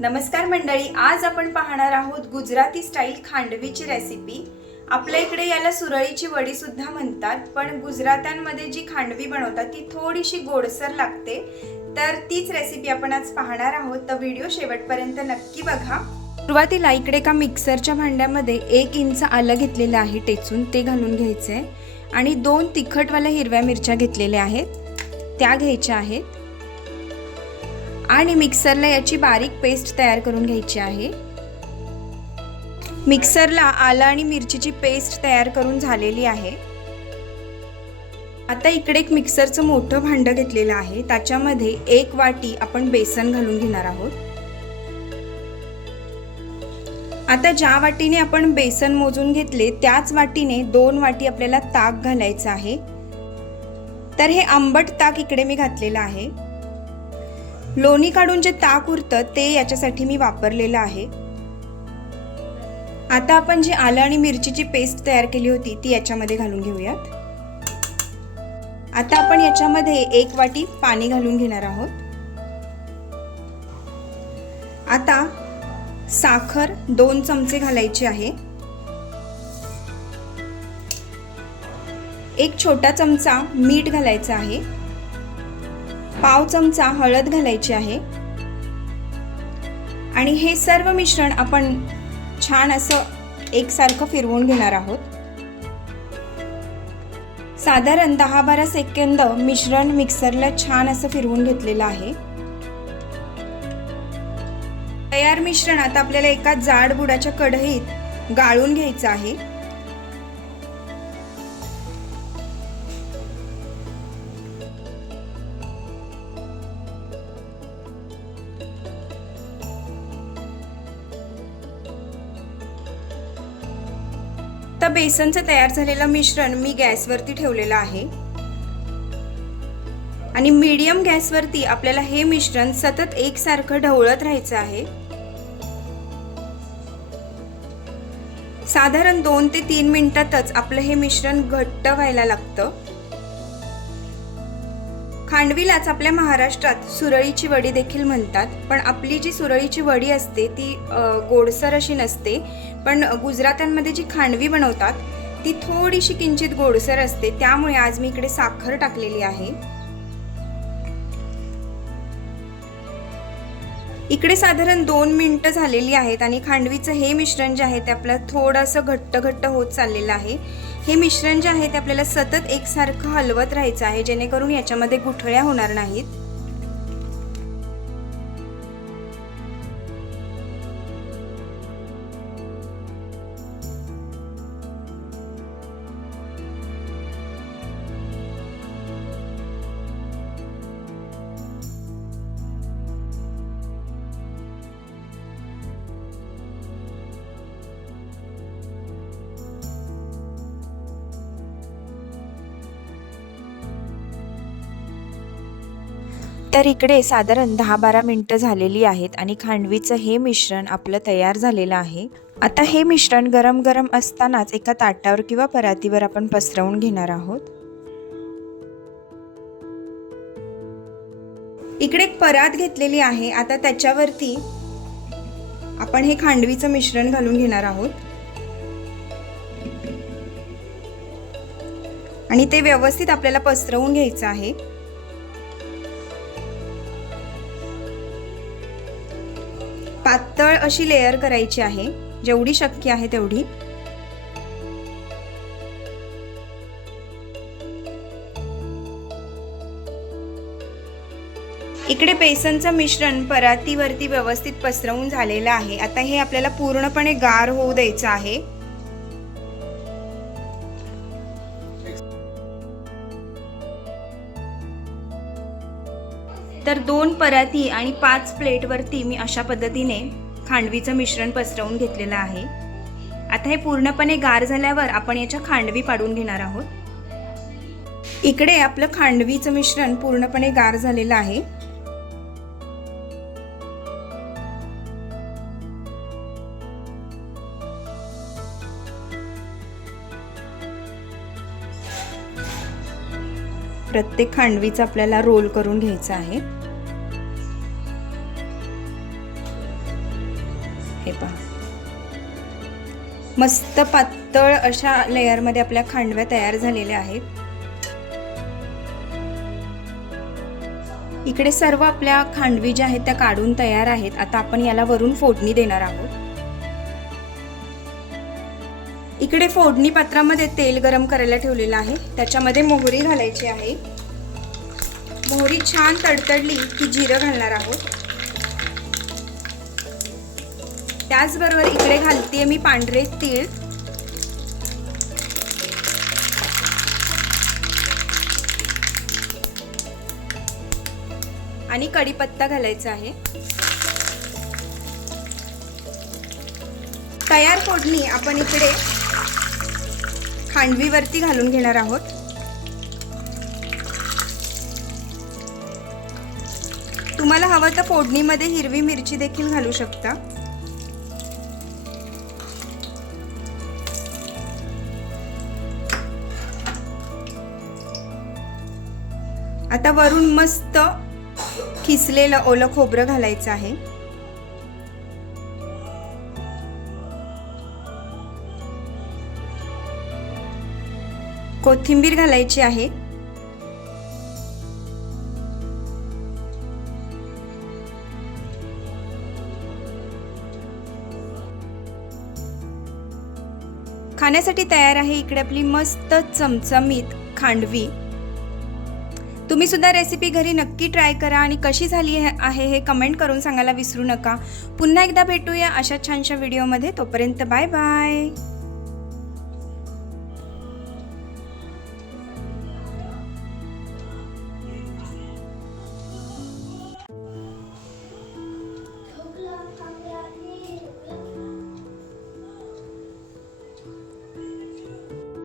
नमस्कार मंडळी आज आपण पाहणार आहोत गुजराती स्टाईल खांडवीची रेसिपी आपल्या इकडे याला सुरळीची वडी सुद्धा म्हणतात पण गुजरात्यांमध्ये जी खांडवी बनवतात ती थोडीशी गोडसर लागते. तर तीच रेसिपी आपण आज पाहणार आहोत. तर व्हिडिओ शेवटपर्यंत नक्की बघा. सुरुवातीला इकडे एका मिक्सरच्या भांड्यामध्ये एक इंच आलं घेतलेलं आहे टेचून ते घालून घ्यायचं आहे आणि दोन तिखटवाल्या हिरव्या मिरच्या घेतलेल्या आहेत. त्या घ्यायच्या आहेत. आणि मिक्सरला याची बारीक पेस्ट तयार करून घ्यायची आहे. मिक्सरला आलं आणि मिरचीची पेस्ट तयार करून झालेली आहे. आता इकडे एक मिक्सरचं मोठं भांडं घेतलेलं आहे. त्याच्यामध्ये एक वाटी आपण बेसन घालून घेणार आहोत. आता ज्या वाटीने आपण बेसन मोजून घेतले त्याच वाटीने दोन वाटी आपल्याला ताक घालायचं आहे. तर हे आंबट ताक इकडे मी घातलेलं आहे. लोणी काढून जे ताक उरतं ते याच्यासाठी मी वापरलेलं आहे. आता आपण जी आलं आणि मिरचीची पेस्ट तयार केली होती ती याच्यामध्ये घालून घेऊयात. आता आपण याच्यामध्ये एक वाटी पाणी घालून घेणार आहोत. आता साखर दोन चमचे घालायची आहे. एक छोटा चमचा मीठ घालायचा आहे. पाव चमचा हळद घालायची आहे. आणि हे सर्व मिश्रण आपण छान असं एकसारखं फिरवून घेणार आहोत. साधारण दहा बारा सेकंद मिश्रण मिक्सरला छान असं फिरवून घेतलेलं आहे. तयार मिश्रण आता आपल्याला एका जाड बुडाच्या कढईत गाळून घ्यायचं आहे. आता बेसनचं तयार झालेलं मिश्रण मी गॅसवरती ठेवलेलं आहे. आणि मीडियम गॅसवरती आपल्याला हे मिश्रण सतत एकसारखं ढवळत राहायचं आहे. साधारण दोन ते तीन मिनिटातच आपलं हे मिश्रण घट्ट व्हायला लागतं. खांडवीलाच आपल्या महाराष्ट्रात सुरळीची वडी देखील म्हणतात. पण आपली जी सुरळीची वडी असते ती गोडसर अशी नसते. पण गुजरात्यांमध्ये जी खांडवी बनवतात ती थोडीशी किंचित गोडसर असते. त्यामुळे आज मी इकडे साखर टाकलेली आहे. इकडे साधारण दोन मिनटं झालेली आहेत आणि खांडवीचं हे मिश्रण जे आहे ते आपलं थोडंसं घट्ट घट्ट होत चाललेलं आहे. हे मिश्रण जे आहे ते आपल्याला सतत एकसारखं हलवत राहायचं आहे जेणेकरून याच्यामध्ये गुठळ्या होणार नाहीत. तर इकडे साधारण दहा बारा मिनटं झालेली आहेत आणि खांडवीचं हे मिश्रण आपलं तयार झालेलं आहे. आता हे मिश्रण गरम गरम असतानाच एका ताटावर किंवा परातीवर आपण पसरवून घेणार आहोत. इकडे एक परात घेतलेली आहे. आता त्याच्यावरती आपण हे खांडवीचं मिश्रण घालून घेणार आहोत. आणि ते व्यवस्थित आपल्याला पसरवून घ्यायचं आहे. पातळ अशी लेअर करायची आहे. जेवढी शक्य आहे तेवढी. इकडे बेसनचं मिश्रण परातीवरती व्यवस्थित पसरवून झालेलं आहे. आता हे आपल्याला पूर्णपणे गार होऊ द्यायचं आहे. तर दोन पराती आणि पाच प्लेटवरती मी अशा पद्धतीने खांडवीचं मिश्रण पसरवून घेतलेलं आहे. आता हे पूर्णपणे गार झाल्यावर आपण याच्या खांडवी पाडून घेणार आहोत. इकडे आपलं खांडवीचं मिश्रण पूर्णपणे गार झालेलं आहे. प्रत्येक खांडवीचा आपल्याला रोल करून घ्यायचा आहे. हे पहा. मस्त पातळ अशा लेअरमध्ये आपल्या खांडव्या तयार झालेल्या आहेत. इकडे सर्व आपल्या खांडवी ज्या आहेत त्या काढून तयार आहेत. आता आपण याला वरून फोडणी देणार आहोत. इकडे फोडणी पात्रामध्ये तेल गरम करायला ठेवलेलं आहे. त्याच्यामध्ये मोहरी घालायची आहे. मोहरी छान तडतडली की जिरं घालणार आहोत. त्याचबरोबर इकडे घालते मी पांढरे तीळ. आणि कढीपत्ता घालायचा आहे. तयार फोडणी आपण इकडे खांडवीवरती घालून घेणार आहोत. तुम्हाला हवं तर फोडणीमध्ये हिरवी मिरची देखील घालू शकता. आता वरून मस्त खिसलेलं ओलं खोबरं घालायचं आहे. कोथिंबीर घालायची आहे. खाण्यासाठी तयार आहे इकडे आपली मस्त चमचमीत खांडवी. तुम्ही सुद्धा रेसिपी घरी नक्की ट्राय करा आणि कशी झाली आहे आहे हे कमेंट करून सांगायला विसरू नका. पुन्हा एकदा भेटूया अशा छानशा व्हिडिओमध्ये तोपर्यंत बाय बाय